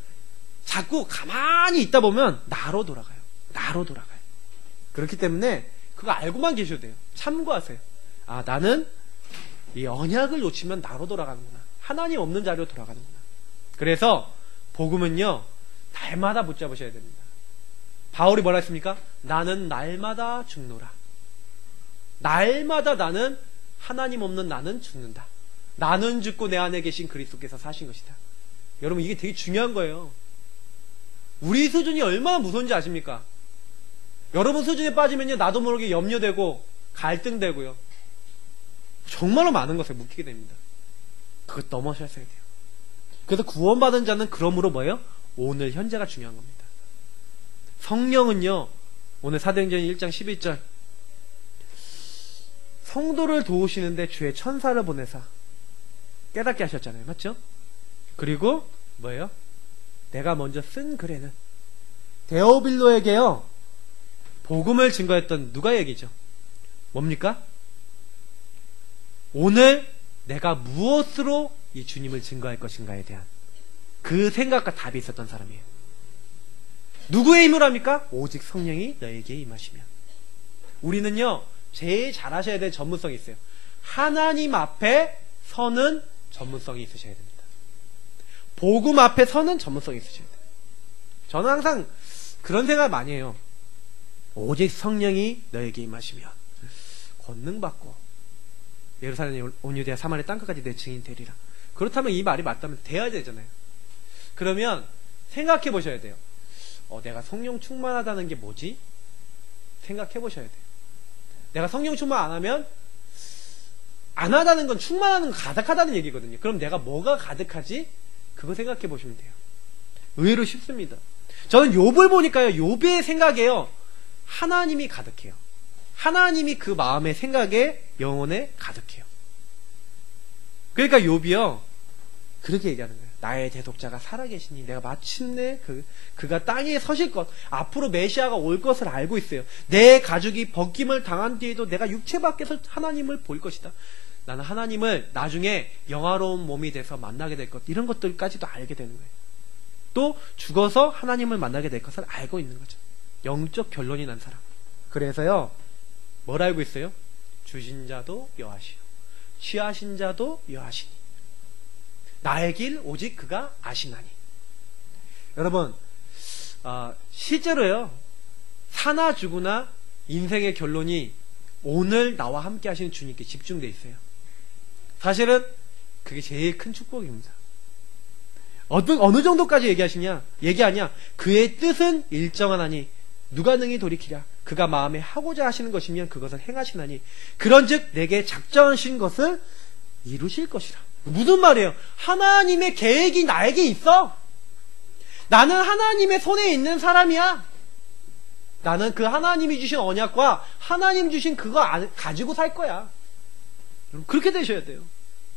자꾸 가만히 있다 보면 나로 돌아가요. 나로 돌아가요. 그렇기 때문에 그거 알고만 계셔도 돼요. 참고하세요. 아 나는 이 언약을 놓치면 나로 돌아가는구나. 하나님 없는 자리로 돌아가는구나. 그래서 복음은요 날마다 붙잡으셔야 됩니다. 바울이 뭐라 했습니까? 나는 날마다 죽노라. 날마다 나는 하나님 없는 나는 죽는다. 나는 죽고 내 안에 계신 그리스도께서 사신 것이다. 여러분 이게 되게 중요한 거예요. 우리 수준이 얼마나 무서운지 아십니까? 여러분 수준에 빠지면요 나도 모르게 염려되고 갈등되고요 정말로 많은 것에 묵히게 됩니다. 그것 넘어서야 돼요. 그래서 구원받은 자는 그러므로 뭐예요? 오늘 현재가 중요한 겁니다. 성령은요 오늘 사도행전 1장 11절 성도를 도우시는데 주의 천사를 보내사 깨닫게 하셨잖아요. 맞죠? 그리고 뭐예요? 내가 먼저 쓴 글에는 데오빌로에게요 복음을 증거했던 누가 얘기죠? 뭡니까? 오늘 내가 무엇으로 이 주님을 증거할 것인가에 대한 그 생각과 답이 있었던 사람이에요. 누구의 힘을 합니까? 오직 성령이 너에게 임하시면. 우리는요 제일 잘하셔야 될 전문성이 있어요. 하나님 앞에 서는 전문성이 있으셔야 됩니다. 복음 앞에 서는 전문성이 있으셔야 돼요. 저는 항상 그런 생각 많이 해요. 오직 성령이 너에게 임하시면 권능받고 예루살렘 온유대와 사마리아 땅끝까지 내 증인 되리라. 그렇다면 이 말이 맞다면 돼야 되잖아요. 그러면 생각해 보셔야 돼요. 내가 성령 충만하다는 게 뭐지? 생각해 보셔야 돼요. 내가 성령 충만 안 하면 안 하다는 건 충만하는 건 가득하다는 얘기거든요. 그럼 내가 뭐가 가득하지? 그거 생각해 보시면 돼요. 의외로 쉽습니다. 저는 욥을 보니까요 욥의 생각에요 하나님이 가득해요. 하나님이 그 마음의 생각에 영혼에 가득해요. 그러니까 욥이요 그렇게 얘기하는 거예요. 나의 대독자가 살아계시니 내가 마침내 그가 땅에 서실 것, 앞으로 메시아가 올 것을 알고 있어요. 내 가죽이 벗김을 당한 뒤에도 내가 육체 밖에서 하나님을 볼 것이다. 나는 하나님을 나중에 영화로운 몸이 돼서 만나게 될 것, 이런 것들까지도 알게 되는 거예요. 또 죽어서 하나님을 만나게 될 것을 알고 있는 거죠. 영적 결론이 난 사람. 그래서요 뭘 알고 있어요? 주신 자도 여하시오 취하신 자도 여하시니 나의 길 오직 그가 아시나니. 여러분, 실제로요, 사나 죽으나 인생의 결론이 오늘 나와 함께 하시는 주님께 집중되어 있어요. 사실은 그게 제일 큰 축복입니다. 어느 정도까지 얘기하냐? 그의 뜻은 일정하나니 누가 능히 돌이키랴. 그가 마음에 하고자 하시는 것이면 그것을 행하시나니 그런즉 내게 작정하신 것을 이루실 것이라. 무슨 말이에요? 하나님의 계획이 나에게 있어. 나는 하나님의 손에 있는 사람이야. 나는 그 하나님이 주신 언약과 하나님 주신 그거 가지고 살 거야. 그렇게 되셔야 돼요.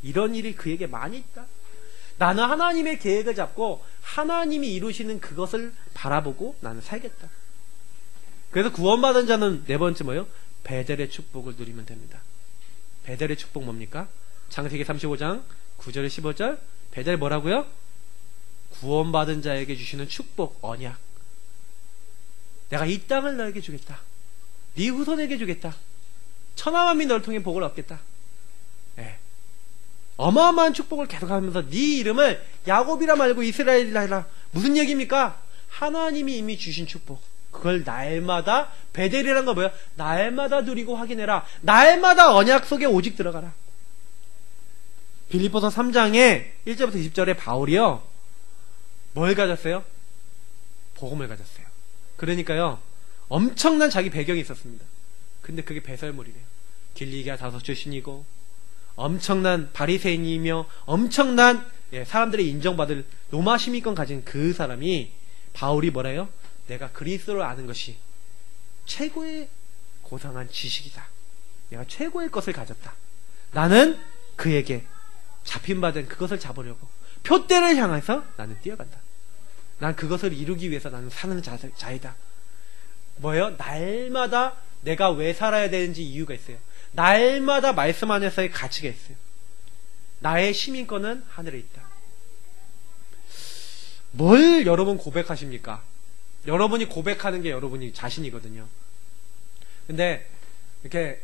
이런 일이 그에게 많이 있다. 나는 하나님의 계획을 잡고 하나님이 이루시는 그것을 바라보고 나는 살겠다. 그래서 구원받은 자는 네 번째 뭐예요? 베델의 축복을 누리면 됩니다. 베델의 축복 뭡니까? 창세기 35장 9절 15절 베델 뭐라고요? 구원받은 자에게 주시는 축복, 언약. 내가 이 땅을 너에게 주겠다. 네 후손에게 주겠다. 천하만민이 너를 통해 복을 얻겠다. 네. 어마어마한 축복을 계속하면서 네 이름을 야곱이라 말고 이스라엘이라 해라. 무슨 얘기입니까? 하나님이 이미 주신 축복. 그걸 날마다, 베델이라는 건 뭐예요? 날마다 누리고 확인해라. 날마다 언약 속에 오직 들어가라. 빌립보서 3장에 1절부터 20절에 바울이요, 뭘 가졌어요? 복음을 가졌어요. 그러니까요, 엄청난 자기 배경이 있었습니다. 근데 그게 배설물이래요. 길리기아 다섯 출신이고 엄청난 바리새인이며 엄청난 사람들의 인정받을 로마 시민권 가진 그 사람이, 바울이 뭐래요? 내가 그리스도를 아는 것이 최고의 고상한 지식이다. 내가 최고의 것을 가졌다. 나는 그에게 잡힌바된 그것을 잡으려고 표대를 향해서 나는 뛰어간다. 난 그것을 이루기 위해서 나는 사는 자이다. 뭐예요? 날마다 내가 왜 살아야 되는지 이유가 있어요. 날마다 말씀 안에서의 가치가 있어요. 나의 시민권은 하늘에 있다. 뭘 여러분 고백하십니까? 여러분이 고백하는 게 여러분이 자신이거든요. 근데 이렇게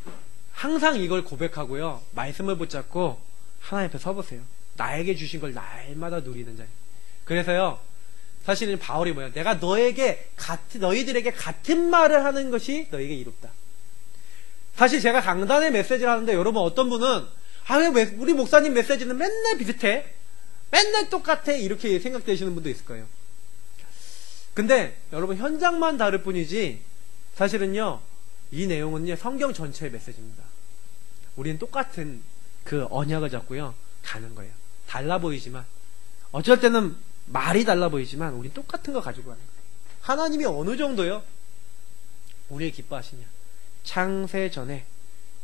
항상 이걸 고백하고요, 말씀을 붙잡고 하나님 앞에 서보세요. 나에게 주신 걸 날마다 누리는 자예요. 그래서요, 사실은 바울이 뭐예요? 내가 너희들에게 같은 말을 하는 것이 너에게 이롭다. 사실 제가 강단에 메시지를 하는데, 여러분 어떤 분은 왜 우리 목사님 메시지는 맨날 비슷해? 맨날 똑같아? 이렇게 생각되시는 분도 있을 거예요. 근데 여러분, 현장만 다를 뿐이지 사실은요, 이 내용은요, 성경 전체의 메시지입니다. 우리는 똑같은 그 언약을 잡고요 가는 거예요. 달라 보이지만, 어쩔 때는 말이 달라 보이지만 우린 똑같은 거 가지고 가는 거예요. 하나님이 어느 정도요 우리를 기뻐하시냐? 창세 전에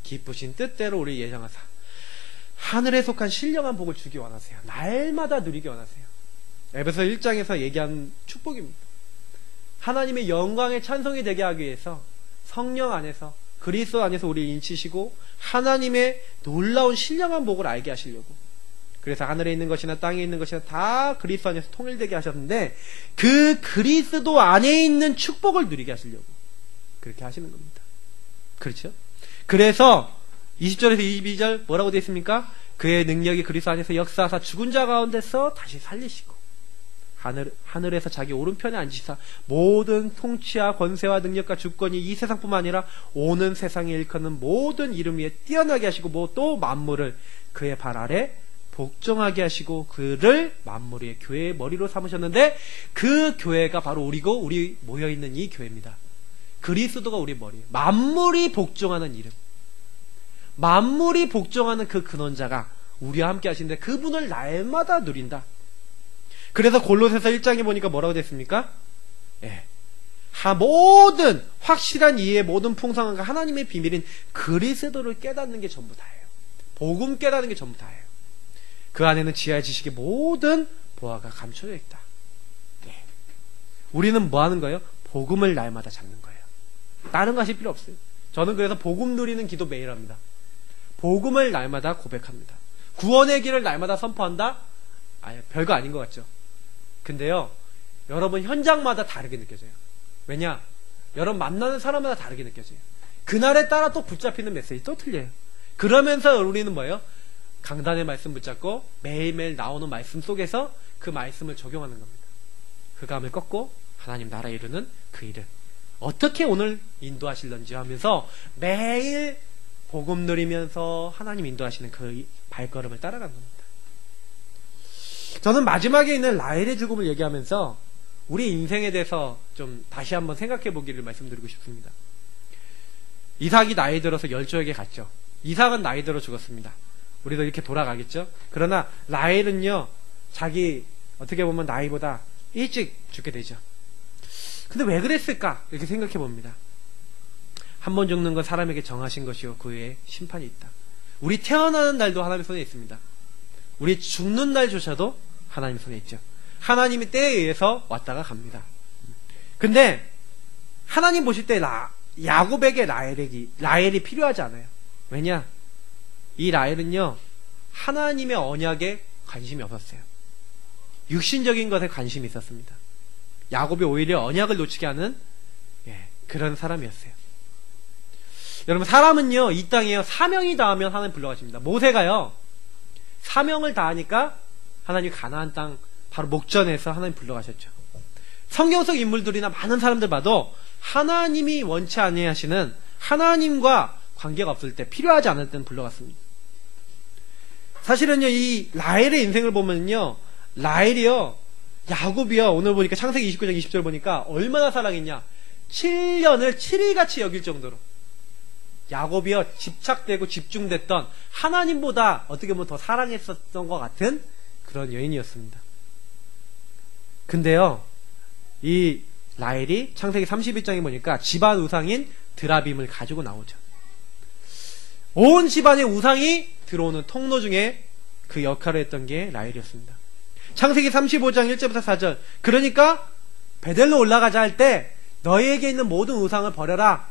기쁘신 뜻대로 우리를 예정하사 하늘에 속한 신령한 복을 주기 원하세요. 날마다 누리기 원하세요. 에베소 1장에서 얘기한 축복입니다. 하나님의 영광의 찬송이 되게 하기 위해서 성령 안에서, 그리스도 안에서 우리를 인치시고 하나님의 놀라운 신령한 복을 알게 하시려고, 그래서 하늘에 있는 것이나 땅에 있는 것이나 다 그리스도 안에서 통일되게 하셨는데, 그 그리스도 안에 있는 축복을 누리게 하시려고 그렇게 하시는 겁니다. 그렇죠? 그래서 20절에서 22절 뭐라고 되어 있습니까? 그의 능력이 그리스도 안에서 역사하사 죽은 자 가운데서 다시 살리시고 하늘에서 자기 오른편에 앉으시사 모든 통치와 권세와 능력과 주권이 이 세상뿐만 아니라 오는 세상에 일컫는 모든 이름 위에 뛰어나게 하시고, 또 만물을 그의 발 아래 복종하게 하시고 그를 만물 위의 교회의 머리로 삼으셨는데, 그 교회가 바로 우리고 우리 모여있는 이 교회입니다. 그리스도가 우리 머리예요. 만물이 복종하는 이름, 만물이 복종하는 그 근원자가 우리와 함께 하시는데 그분을 날마다 누린다. 그래서 골로새서 1장에 보니까 뭐라고 됐습니까? 모든 확실한 이해의 모든 풍성함과 하나님의 비밀인 그리스도를 깨닫는 게 전부 다예요. 복음 깨닫는 게 전부 다예요. 그 안에는 지하의 지식의 모든 보화가 감춰져 있다. 우리는 뭐 하는 거예요? 복음을 날마다 잡는 거예요. 다른 거 하실 필요 없어요. 저는 그래서 복음 누리는 기도 매일 합니다. 복음을 날마다 고백합니다. 구원의 길을 날마다 선포한다? 별거 아닌 것 같죠? 근데요, 여러분 현장마다 다르게 느껴져요. 왜냐? 여러분 만나는 사람마다 다르게 느껴져요. 그날에 따라 또 붙잡히는 메시지 또 틀려요. 그러면서 우리는 뭐예요? 강단의 말씀 붙잡고 매일매일 나오는 말씀 속에서 그 말씀을 적용하는 겁니다. 흑암을 꺾고 하나님 나라에 이르는 그 일을 어떻게 오늘 인도하실런지 하면서 매일 복음 누리면서 하나님 인도하시는 그 발걸음을 따라간 겁니다. 저는 마지막에 있는 라헬의 죽음을 얘기하면서 우리 인생에 대해서 좀 다시 한번 생각해 보기를 말씀드리고 싶습니다. 이삭이 나이 들어서 열조에게 갔죠. 이삭은 나이 들어 죽었습니다. 우리도 이렇게 돌아가겠죠. 그러나 라헬은요, 자기 어떻게 보면 나이보다 일찍 죽게 되죠. 근데 왜 그랬을까? 이렇게 생각해 봅니다. 한 번 죽는 건 사람에게 정하신 것이요 그 후에 심판이 있다. 우리 태어나는 날도 하나님의 손에 있습니다. 우리 죽는 날조차도 하나님의 손에 있죠. 하나님이 때에 의해서 왔다가 갑니다. 근데 하나님 보실 때 야곱에게 라헬이 필요하지 않아요. 왜냐? 이 라헬은요, 하나님의 언약에 관심이 없었어요. 육신적인 것에 관심이 있었습니다. 야곱이 오히려 언약을 놓치게 하는 그런 사람이었어요. 여러분, 사람은요, 이 땅에요, 사명이 닿으면 하나님 불러가십니다. 모세가요, 사명을 다하니까 하나님이 가나안 땅 바로 목전에서 하나님 불러가셨죠. 성경 속 인물들이나 많은 사람들 봐도 하나님이 원치 아니하시는, 하나님과 관계가 없을 때, 필요하지 않을 때는 불러갔습니다. 사실은요, 이 라헬의 인생을 보면요, 라헬이요, 야곱이요, 오늘 보니까 창세기 29장 20절 보니까 얼마나 사랑했냐. 7년을 7일같이 여길 정도로 야곱이요, 집착되고 집중됐던, 하나님보다 어떻게 보면 더 사랑했었던 것 같은 그런 여인이었습니다. 근데요, 이 라헬이 창세기 31장에 보니까 집안 우상인 드라빔을 가지고 나오죠. 온 집안의 우상이 들어오는 통로 중에 그 역할을 했던 게 라헬이었습니다. 창세기 35장 1절부터 4절. 그러니까 베델로 올라가자 할 때 너희에게 있는 모든 우상을 버려라.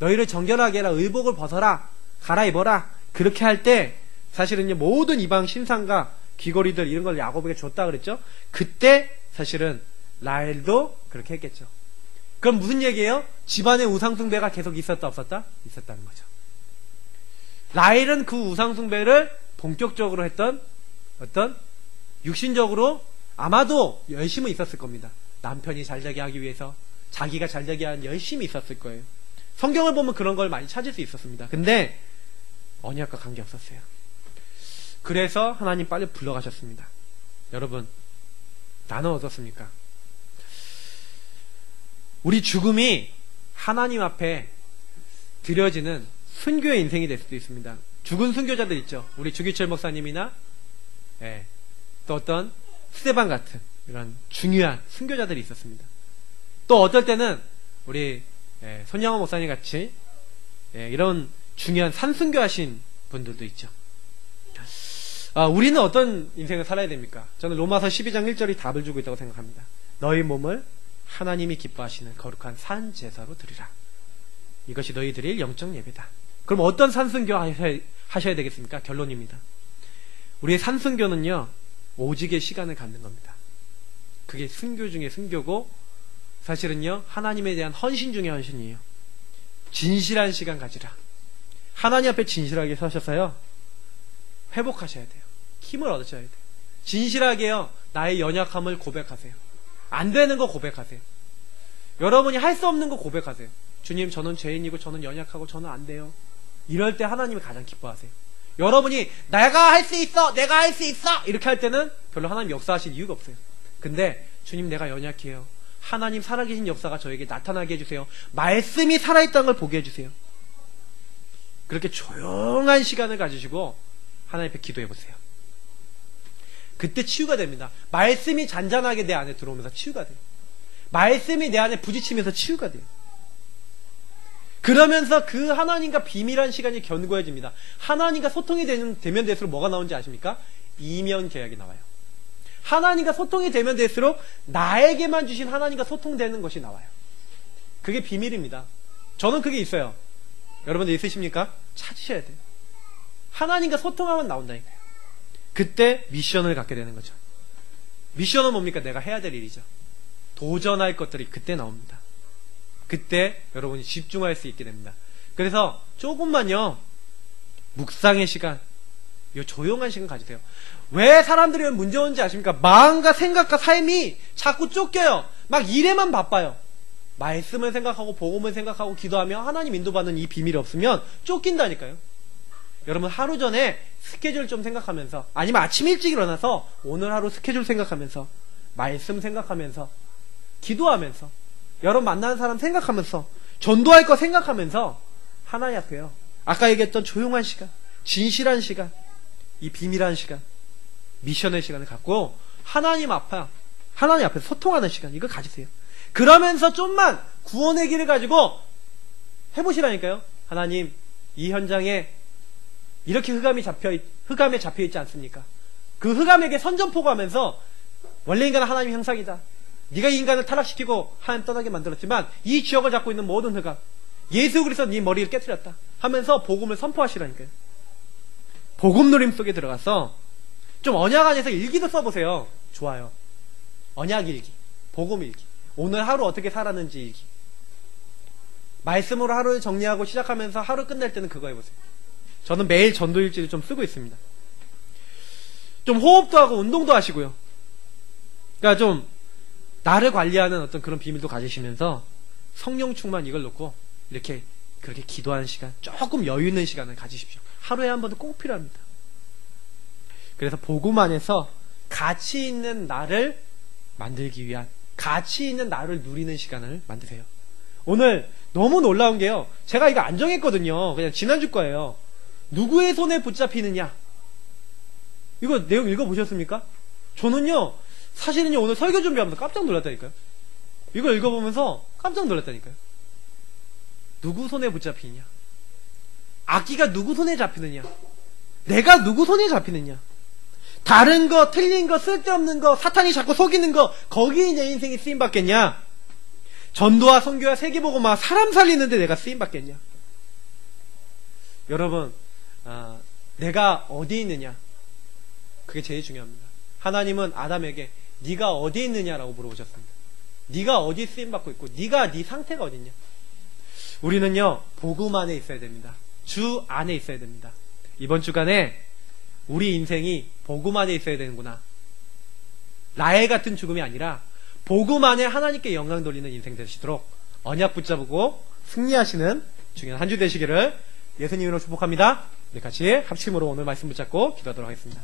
너희를 정결하게 해라. 의복을 벗어라. 갈아입어라. 그렇게 할 때 사실은요, 모든 이방 신상과 귀걸이들 이런 걸 야곱에게 줬다 그랬죠. 그때 사실은 라헬도 그렇게 했겠죠. 그럼 무슨 얘기예요? 집안의 우상 숭배가 계속 있었다 없었다? 있었다는 거죠. 라헬은 그 우상 숭배를 본격적으로 했던 어떤 육신적으로 아마도 열심은 있었을 겁니다. 남편이 잘되게 하기 위해서, 자기가 잘되게 하는 열심이 있었을 거예요. 성경을 보면 그런 걸 많이 찾을 수 있었습니다. 근데 언약과 관계없었어요. 그래서 하나님 빨리 불러가셨습니다. 여러분, 나는 어떻습니까? 우리 죽음이 하나님 앞에 드려지는 순교의 인생이 될 수도 있습니다. 죽은 순교자들 있죠. 우리 주기철 목사님이나 또 어떤 스데반 같은 이런 중요한 순교자들이 있었습니다. 또 어떨 때는 우리 손양호 목사님 같이 이런 중요한 산순교하신 분들도 있죠. 우리는 어떤 인생을 살아야 됩니까? 저는 로마서 12장 1절이 답을 주고 있다고 생각합니다. 너희 몸을 하나님이 기뻐하시는 거룩한 산 제사로 드리라. 이것이 너희 드릴 영적 예배다. 그럼 어떤 산순교 하셔야 되겠습니까? 결론입니다. 우리의 산순교는요, 오직의 시간을 갖는 겁니다. 그게 순교 중에 순교고, 사실은요, 하나님에 대한 헌신 중에 헌신이에요. 진실한 시간 가지라. 하나님 앞에 진실하게 서셔서요, 회복하셔야 돼요. 힘을 얻으셔야 돼요. 진실하게요, 나의 연약함을 고백하세요. 안 되는 거 고백하세요. 여러분이 할 수 없는 거 고백하세요. 주님, 저는 죄인이고 저는 연약하고 저는 안 돼요. 이럴 때 하나님이 가장 기뻐하세요. 여러분이 내가 할 수 있어, 내가 할 수 있어 이렇게 할 때는 별로 하나님 역사하실 이유가 없어요. 근데 주님, 내가 연약해요. 하나님 살아계신 역사가 저에게 나타나게 해주세요. 말씀이 살아있다는 걸 보게 해주세요. 그렇게 조용한 시간을 가지시고 하나님 앞에 기도해보세요. 그때 치유가 됩니다. 말씀이 잔잔하게 내 안에 들어오면서 치유가 돼요. 말씀이 내 안에 부딪히면서 치유가 돼요. 그러면서 그 하나님과 비밀한 시간이 견고해집니다. 하나님과 소통이 되면 될수록 뭐가 나오는지 아십니까? 이면 계약이 나와요. 하나님과 소통이 되면 될수록 나에게만 주신 하나님과 소통되는 것이 나와요. 그게 비밀입니다. 저는 그게 있어요. 여러분들 있으십니까? 찾으셔야 돼요. 하나님과 소통하면 나온다니까요. 그때 미션을 갖게 되는 거죠. 미션은 뭡니까? 내가 해야 될 일이죠. 도전할 것들이 그때 나옵니다. 그때 여러분이 집중할 수 있게 됩니다. 그래서 조금만요, 묵상의 시간, 이 조용한 시간 가지세요. 왜 사람들이 문제 오는지 아십니까? 마음과 생각과 삶이 자꾸 쫓겨요. 막 일에만 바빠요. 말씀을 생각하고 복음을 생각하고 기도하며 하나님 인도받는 이 비밀이 없으면 쫓긴다니까요. 여러분 하루 전에 스케줄 좀 생각하면서, 아니면 아침 일찍 일어나서 오늘 하루 스케줄 생각하면서, 말씀 생각하면서, 기도하면서, 여러분 만나는 사람 생각하면서, 전도할 거 생각하면서 하나님 앞에요. 아까 얘기했던 조용한 시간, 진실한 시간, 이 비밀한 시간, 미션의 시간을 갖고 하나님 앞에 소통하는 시간, 이거 가지세요. 그러면서 좀만 구원의 길을 가지고 해보시라니까요. 하나님, 이 현장에 이렇게 흑암에 잡혀있지 않습니까? 그 흑암에게 선전포고하면서 원래 인간은 하나님의 형상이다. 네가 이 인간을 타락시키고 하나님 떠나게 만들었지만 이 지역을 잡고 있는 모든 흑암, 예수 그리스도 네 머리를 깨뜨렸다 하면서 복음을 선포하시라니까요. 복음 누림 속에 들어가서 좀 언약 안에서 일기도 써보세요. 좋아요. 언약 일기, 복음 일기, 오늘 하루 어떻게 살았는지 일기. 말씀으로 하루를 정리하고 시작하면서 하루 끝낼 때는 그거 해보세요. 저는 매일 전도 일지를 좀 쓰고 있습니다. 좀 호흡도 하고 운동도 하시고요. 그러니까 좀 나를 관리하는 어떤 그런 비밀도 가지시면서 성령 충만 이걸 놓고 이렇게 그렇게 기도하는 시간, 조금 여유 있는 시간을 가지십시오. 하루에 한 번도 꼭 필요합니다. 그래서 복음 안에서 가치 있는 나를 만들기 위한, 가치 있는 나를 누리는 시간을 만드세요. 오늘 너무 놀라운 게요, 제가 이거 안 정했거든요. 그냥 지난주 거예요. 누구의 손에 붙잡히느냐, 이거 내용 읽어보셨습니까? 저는요 사실은요 오늘 설교 준비하면서 깜짝 놀랐다니까요. 이걸 읽어보면서 깜짝 놀랐다니까요. 누구 손에 붙잡히느냐, 악기가 누구 손에 잡히느냐, 내가 누구 손에 잡히느냐, 다른 거, 틀린 거, 쓸데없는 거, 사탄이 자꾸 속이는 거, 거기에 내 인생이 쓰임받겠냐, 전도와 선교와 세계보고만 사람 살리는데 내가 쓰임받겠냐. 여러분, 내가 어디 있느냐, 그게 제일 중요합니다. 하나님은 아담에게 네가 어디 있느냐라고 물어보셨습니다. 네가 어디 쓰임받고 있고 네가 네 상태가 어딨냐. 우리는요 복음 안에 있어야 됩니다. 주 안에 있어야 됩니다. 이번 주간에 우리 인생이 복음 안에 있어야 되는구나, 라헬 같은 죽음이 아니라 복음 안에 하나님께 영광 돌리는 인생 되시도록 언약 붙잡고 승리하시는 중요한 한 주 되시기를 예수님으로 축복합니다. 우리 같이 합심으로 오늘 말씀 붙잡고 기도하도록 하겠습니다.